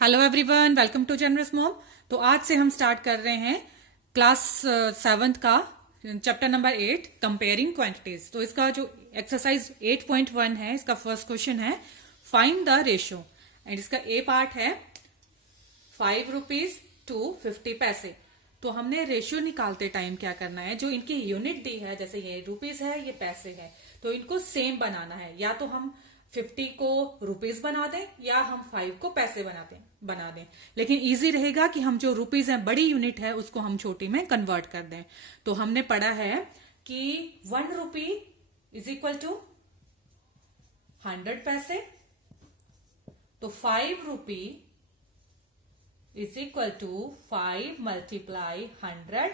Hello everyone, welcome to generous mom. तो आज से हम स्टार्ट कर रहे हैं क्लास 7th का चैप्टर नंबर 8 कंपेयरिंग क्वांटिटीज। तो इसका जो एक्सरसाइज 8.1 है, इसका फर्स्ट क्वेश्चन है फाइंड द रेशियो एंड इसका ए पार्ट है 5 रुपीज टू 50 पैसे। तो हमने रेशियो निकालते टाइम क्या करना है, जो इनकी यूनिट दी है, जैसे ये रुपीज है, ये पैसे है, तो इनको सेम बनाना है। या तो हम 50 को रुपीज बना दें या हम 5 को पैसे बना दें। लेकिन इजी रहेगा कि हम जो रुपीज है, बड़ी यूनिट है, उसको हम छोटी में कन्वर्ट कर दें। तो हमने पढ़ा है कि 1 रुपी इज इक्वल टू 100 पैसे। तो 5 rupee is equal to 5 multiply 100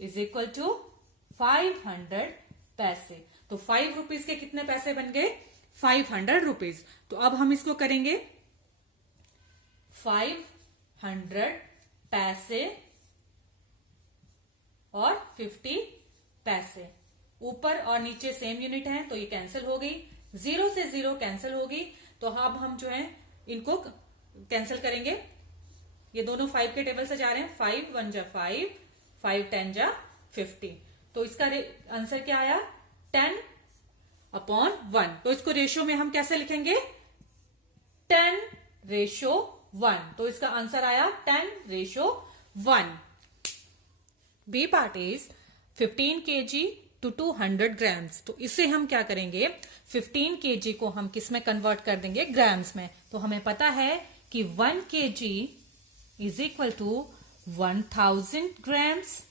is equal to 500 पैसे। तो 5 रुपीज के कितने पैसे बन गए? 500 रुपीज। तो अब हम इसको करेंगे 500 पैसे और 50 पैसे। ऊपर और नीचे सेम यूनिट है तो ये कैंसिल हो गई, 0 से 0 कैंसिल होगी। तो अब हम जो है इनको कैंसिल करेंगे। ये दोनों 5 के टेबल से जा रहे हैं। 5 1 जा 5, 5 10 जा 50। तो इसका आंसर क्या आया? 10/1। तो इसको रेशियो में हम कैसे लिखेंगे? 10:1। तो इसका आंसर आया 10:1। B part is 15 kg to 200 grams. तो इसे हम क्या करेंगे? 15 kg को हम किस में कन्वर्ट कर देंगे? ग्राम्स में। तो हमें पता है कि 1 kg is equal to 1000 grams.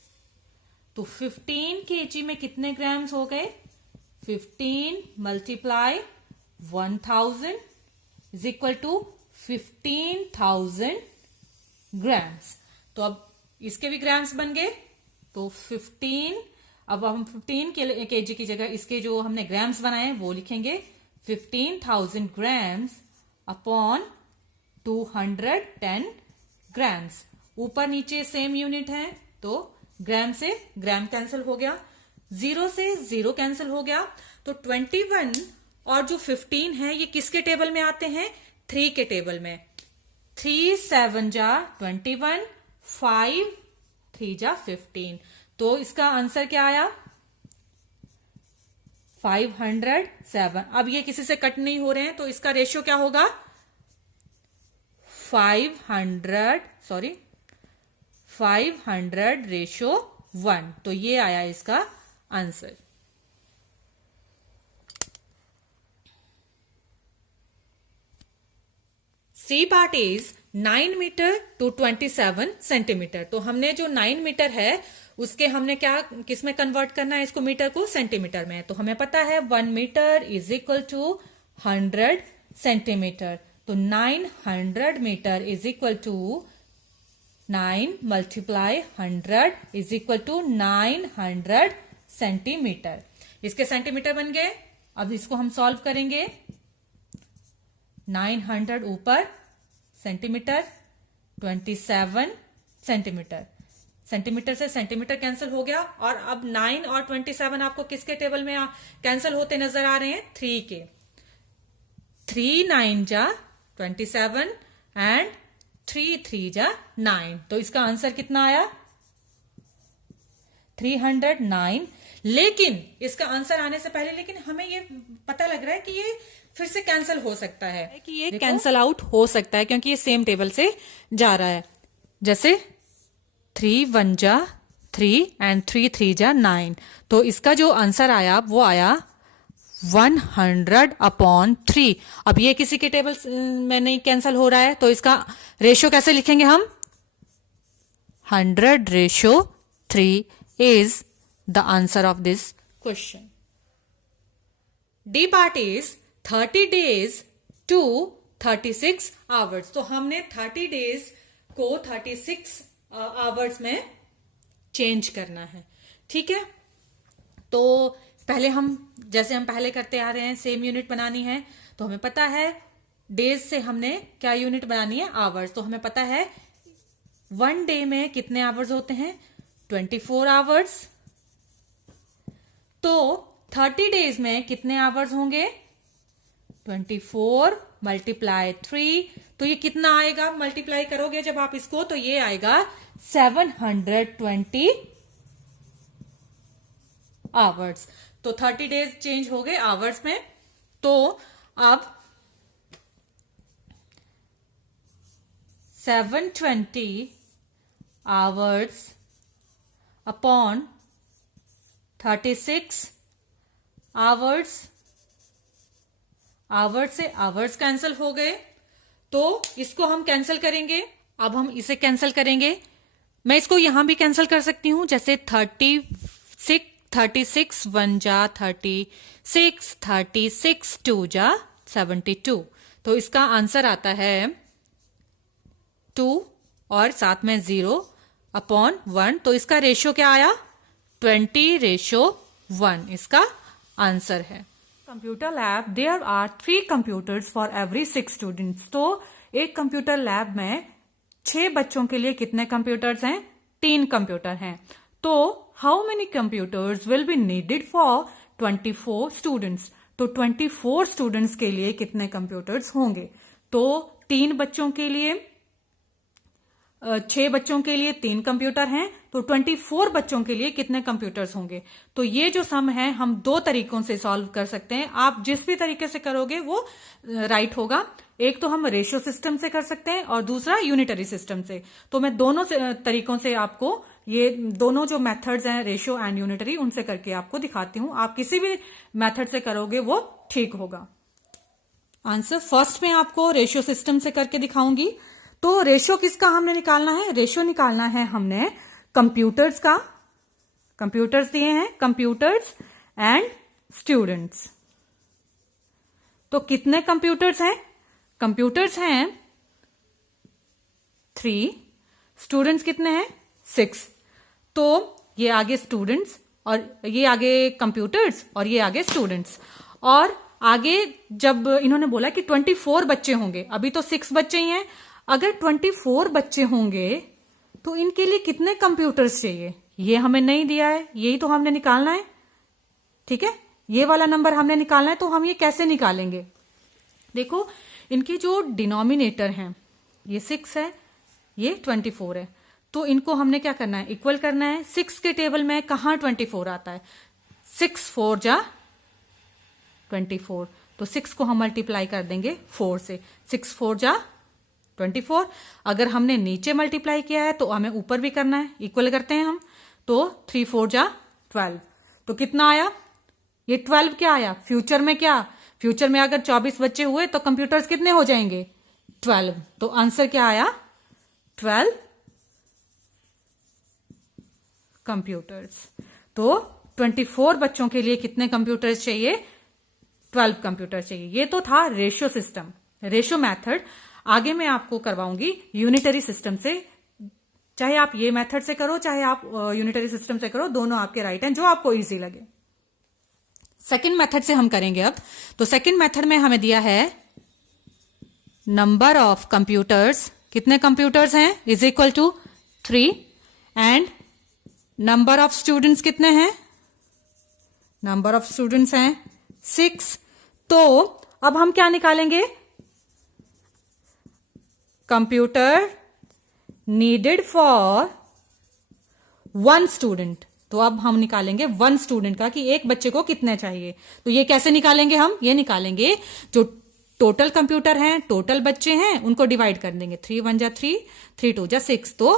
तो 15 kg में कितने ग्राम्स हो गए? 15 multiply 1000 is equal to 15,000 grams. तो अब इसके भी ग्राम्स बन गए। तो 15, अब हम 15 kg की जगह इसके जो हमने ग्राम्स बनाए वो लिखेंगे 15,000 ग्राम्स अपॉन 210 ग्राम्स। ऊपर नीचे सेम यूनिट है तो ग्राम से ग्राम कैंसिल हो गया, 0 से 0 कैंसिल हो गया। तो 21 और जो 15 है ये किसके टेबल में आते हैं? 3 के टेबल में। 3 7 जा 21, 5 3 जा 15। तो इसका आंसर क्या आया? 507। अब ये किसी से कट नहीं हो रहे हैं तो इसका रेशियो क्या होगा? 500:1। तो ये आया इसका answer. C part is 9 metre to 27 centimetre. तो हमने जो 9 मीटर है उसके हमने क्या किस में कन्वर्ट करना है? इसको मीटर को सेंटीमीटर में। तो हमें पता है 1 metre is equal to 100 centimetre. तो 900 metre is equal to 9 multiply 100 is equal to 900 centimetre. इसके सेंटीमीटर बन गए। अब इसको हम सॉल्व करेंगे। 900 ऊपर, सेंटीमीटर 27 सेंटीमीटर। सेंटीमीटर से सेंटीमीटर कैंसिल हो गया। और अब 9 और 27 आपको किसके टेबल में कैंसिल होते नजर आ रहे हैं? 3 के। 3 9 जा 27 एंड 3 3 जा 9। तो इसका आंसर कितना आया? 309। लेकिन इसका आंसर आने से पहले लेकिन हमें ये पता लग रहा है कि ये फिर से कैंसिल हो सकता है, कि ये कैंसिल आउट हो सकता है क्योंकि ये सेम टेबल से जा रहा है। जैसे 3 1 जा 3 एंड 3 3 जा 9। तो इसका जो आंसर आया वो आया 100/3। अब ये किसी के टेबल में नहीं कैंसिल हो रहा है तो इसका रेशियो कैसे लिखेंगे हम? 100:3 is the answer of this question. D part is 30 days to 36 hours. तो हमने 30 डेज को 36 आवर्स में चेंज करना है। ठीक है। तो पहले हम जैसे हम पहले करते आ रहे हैं, सेम यूनिट बनानी है। तो हमें पता है डेज से हमने क्या यूनिट बनानी है? आवर्स। तो हमें पता है 1 डे में कितने आवर्स होते हैं? 24 आवर्स। तो 30 डेज में कितने आवर्स होंगे? 24 मल्टीप्लाई 3, तो ये कितना आएगा? मल्टीप्लाई करोगे जब आप इसको तो ये आएगा 720 आवर्स। तो 30 डेज चेंज हो गए आवर्स में। तो अब 720 आवर्स अपॉन 36 आवर्स, आवर्स से आवर्स कैंसिल हो गए, तो इसको हम कैंसिल करेंगे। अब हम इसे कैंसिल करेंगे। मैं इसको यहां भी कैंसिल कर सकती हूं, जैसे 36 1 जा 36, 36 2 जा 72। तो इसका आंसर आता है 2 और साथ में 0 अपॉन 1। तो इसका रेशियो क्या आया? 20:1 इसका आंसर है। Computer lab, there are 3 computers for every 6 students. तो एक कंप्यूटर लैब में 6 बच्चों के लिए कितने कंप्यूटर्स हैं? 3 कंप्यूटर हैं। तो how many computers will be needed for 24 students? तो 24 स्टूडेंट्स के लिए कितने कंप्यूटर्स होंगे? तो 3 बच्चों के लिए 6 बच्चों के लिए 3 कंप्यूटर हैं, तो 24 बच्चों के लिए कितने कंप्यूटर्स होंगे? तो ये जो सम है हम 2 तरीकों से सॉल्व कर सकते हैं। आप जिस भी तरीके से करोगे वो राइट होगा। एक तो हम रेशियो सिस्टम से कर सकते हैं और दूसरा यूनिटरी सिस्टम से। तो मैं दोनों तरीकों से आपको ये दोनों जो मेथड्स हैं रेशियो एंड यूनिटरी, उनसे करके आपको दिखाती हूं। आप किसी भी मेथड से करोगे वो ठीक होगा। आंसर फर्स्ट में आपको रेशियो सिस्टम से करके दिखाऊंगी। तो रेशियो किसका हमने निकालना है? रेशियो निकालना है हमने कंप्यूटर्स का। कंप्यूटर्स दिए हैं, कंप्यूटर्स एंड स्टूडेंट्स। तो कितने कंप्यूटर्स हैं? कंप्यूटर्स हैं 3, स्टूडेंट्स कितने हैं? 6। तो ये आगे स्टूडेंट्स और ये आगे कंप्यूटर्स और ये आगे स्टूडेंट्स। और आगे जब इन्होंने बोला कि 24 बच्चे होंगे, अभी तो 6 बच्चे ही हैं, अगर 24 बच्चे होंगे तो इनके लिए कितने कंप्यूटर्स चाहिए? ये हमें नहीं दिया है, यही तो हमने निकालना है। ठीक है, ये वाला नंबर हमने निकालना है। तो हम ये कैसे निकालेंगे? देखो, इनकी जो डिनोमिनेटर है ये 6 है, ये 24 है। तो इनको हमने क्या करना है? इक्वल करना है। 6 के टेबल में कहां 24 आता है? 6 4 जा 24। तो 6 को हम मल्टीप्लाई कर देंगे 4 से। 6 4 जा 24। अगर हमने नीचे मल्टीप्लाई किया है तो हमें ऊपर भी करना है, इक्वल करते हैं हम। तो 3 4 जा 12। तो कितना आया? ये 12 क्या आया? फ्यूचर में क्या? फ्यूचर में अगर 24 बच्चे हुए तो कंप्यूटर्स कितने हो जाएंगे? 12। तो आंसर क्या आया? 12 कंप्यूटर्स। तो 24 बच्चों के लिए कितने कंप्यूटर्स चाहिए? 12 कंप्यूटर चाहिए। ये तो था रेशियो सिस्टम, रेशियो मेथड। आगे मैं आपको करवाऊंगी यूनिटरी सिस्टम से। चाहे आप ये मेथड से करो चाहे आप यूनिटरी सिस्टम से करो, दोनों आपके राइट हैं, जो आपको इजी लगे। सेकंड मेथड से हम करेंगे अब। तो सेकंड मेथड में हमें दिया है नंबर ऑफ कंप्यूटर्स, कितने कंप्यूटर्स हैं, is equal to 3 and number of students कितने हैं? नंबर ऑफ स्टूडेंट्स हैं 6। तो अब हम क्या निकालेंगे? Computer needed for 1 student. तो अब हम निकालेंगे 1 स्टूडेंट का कि एक बच्चे को कितने चाहिए। तो ये कैसे निकालेंगे? हम ये निकालेंगे जो टोटल कंप्यूटर हैं, टोटल बच्चे हैं, उनको डिवाइड कर देंगे। 3 1 जा 3, 3 2 जा 6। तो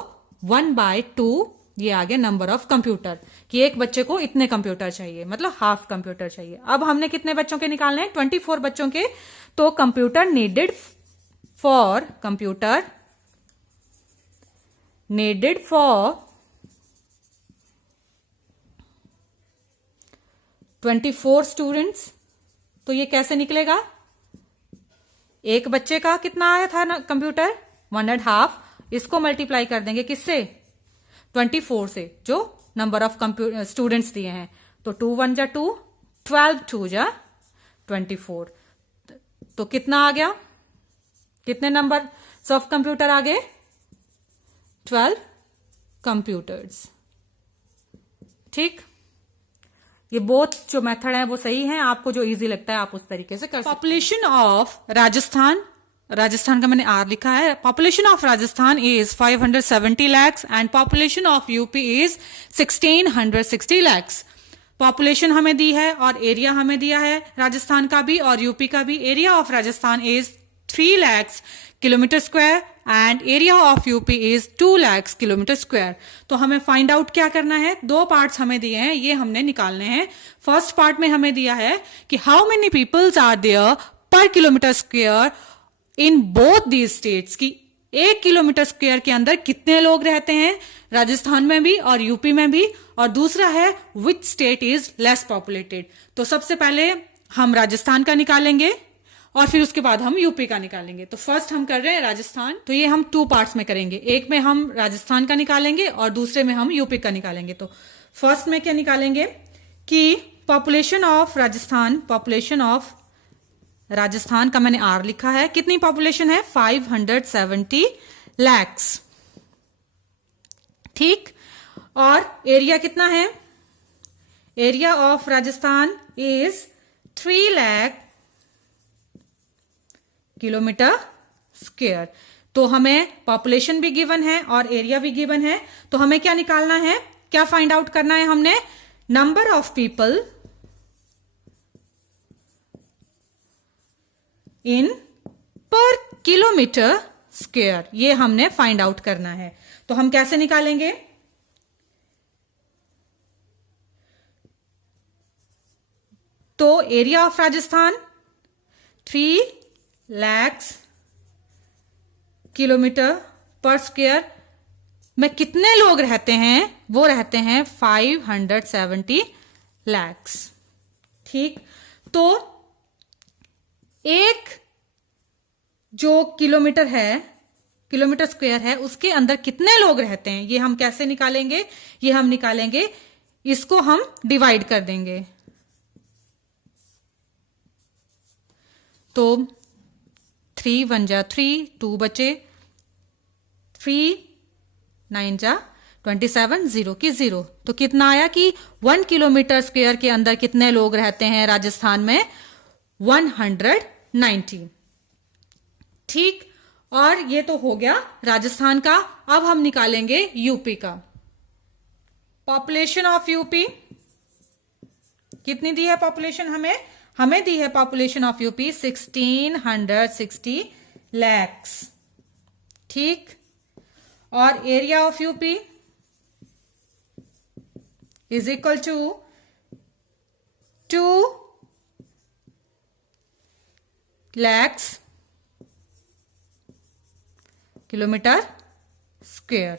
1/2 ये आ गया नंबर ऑफ कंप्यूटर, कि एक बच्चे को इतने कंप्यूटर चाहिए, मतलब हाफ कंप्यूटर चाहिए। अब हमने कितने बच्चों के निकालने हैं? 24 बच्चों के। तो कंप्यूटर नीडेड फॉर 24 स्टूडेंट्स। तो ये कैसे निकलेगा? एक बच्चे का कितना आया था ना कंप्यूटर? 1.5। इसको मल्टीप्लाई कर देंगे किससे? 24 से, जो नंबर ऑफ स्टूडेंट्स दिए हैं। तो 2 1 जा 2, 12 2 जा 24। तो कितना आ गया? कितने नंबर ऑफ कंप्यूटर आ गए? 12 कंप्यूटर्स। ठीक, ये बोथ जो मेथड है वो सही है, आपको जो इजी लगता है आप उस तरीके से कर सकते हैं। पॉपुलेशन ऑफ राजस्थान, राजस्थान का मैंने आर लिखा है, population of Rajasthan is 570 lakhs and population of UP is 1660 lakhs। Population हमें दी है और एरिया हमें दिया है राजस्थान का भी और यूपी का भी। Area of Rajasthan is 3 lakhs kilometre square and area of UP is 2 lakhs kilometre square. तो हमें फाइंड आउट क्या करना है, दो पार्ट्स हमें दिए हैं, ये हमने निकालने हैं। फर्स्ट पार्ट में हमें दिया है कि how many peoples are there per kilometre square in both these states, की 1 किलोमीटर स्क्वायर के अंदर कितने लोग रहते हैं राजस्थान में भी और यूपी में भी। और दूसरा है which state is less populated. तो सबसे पहले हम राजस्थान का निकालेंगे और फिर उसके बाद हम यूपी का निकालेंगे। तो फर्स्ट हम कर रहे हैं राजस्थान, तो ये हम 2 पार्ट्स में करेंगे, एक में हम राजस्थान का निकालेंगे और दूसरे में हम यूपी का निकालेंगे। तो फर्स्ट में क्या निकालेंगे कि population of Rajasthan, population of Rajasthan का मैंने आर लिखा है, कितनी पॉपुलेशन है 570 lakhs, ठीक। और एरिया कितना है, area of Rajasthan is 3 lakh kilometre square. तो हमें पॉपुलेशन भी गिवन है और एरिया भी गिवन है, तो हमें क्या निकालना है, क्या फाइंड आउट करना है हमने, नंबर ऑफ पीपल इन पर किलोमीटर स्क्वायर, ये हमने फाइंड आउट करना है। तो हम कैसे निकालेंगे, तो area of Rajasthan 3 lakhs kilometre पर स्क्वायर में कितने लोग रहते हैं, वो रहते हैं 570 lakhs, ठीक। तो एक जो किलोमीटर है, किलोमीटर स्क्वायर है, उसके अंदर कितने लोग रहते हैं, ये हम कैसे निकालेंगे, ये हम निकालेंगे, इसको हम डिवाइड कर देंगे। तो 3 1 जा 3, 2 बचे, 3 9 जा 27, 0 की 0। तो कितना आया कि 1 किलोमीटर स्क्वायर के अंदर कितने लोग रहते हैं राजस्थान में, 190, ठीक। और ये तो हो गया राजस्थान का। अब हम निकालेंगे यूपी का। पॉपुलेशन ऑफ यूपी कितनी दी है पॉपुलेशन हमें दी है पॉपुलेशन ऑफ यूपी 1660 lakhs, ठीक। और area of UP is equal to 2 lakhs kilometre square.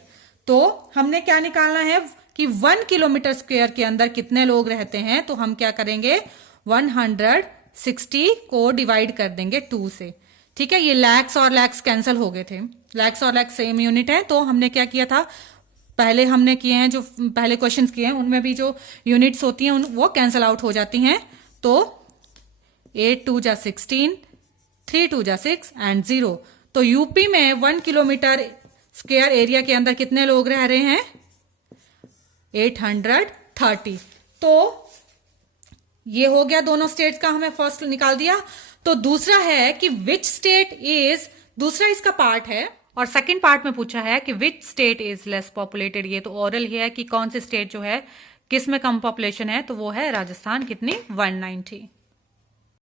तो हमने क्या निकालना है कि 1 किलोमीटर स्क्वायर के अंदर कितने लोग रहते हैं, तो हम क्या करेंगे 160 को डिवाइड कर देंगे 2 से, ठीक है। ये लैक्स और लैक्स कैंसिल हो गए थे, लैक्स और लैक्स सेम यूनिट है। तो हमने क्या किया था, पहले हमने किए हैं जो पहले क्वेश्चंस किए हैं उनमें भी जो यूनिट्स होती हैं वो कैंसिल आउट हो जाती हैं। तो 8 2 जा 16, 3 2 जा 6 एंड 0। तो यूपी में 1 किलोमीटर स्क्वायर एरिया के अंदर कितने लोग रह रहे हैं 830। तो ये हो गया दोनों स्टेट्स का, हमें फर्स्ट निकाल दिया। तो दूसरा है कि विच स्टेट इज, दूसरा इसका पार्ट है। और सेकंड पार्ट में पूछा है कि which state is less populated. ये तो ओरल ही है कि कौन से स्टेट जो है किस में कम पॉपुलेशन है, तो वो है राजस्थान, कितनी 190।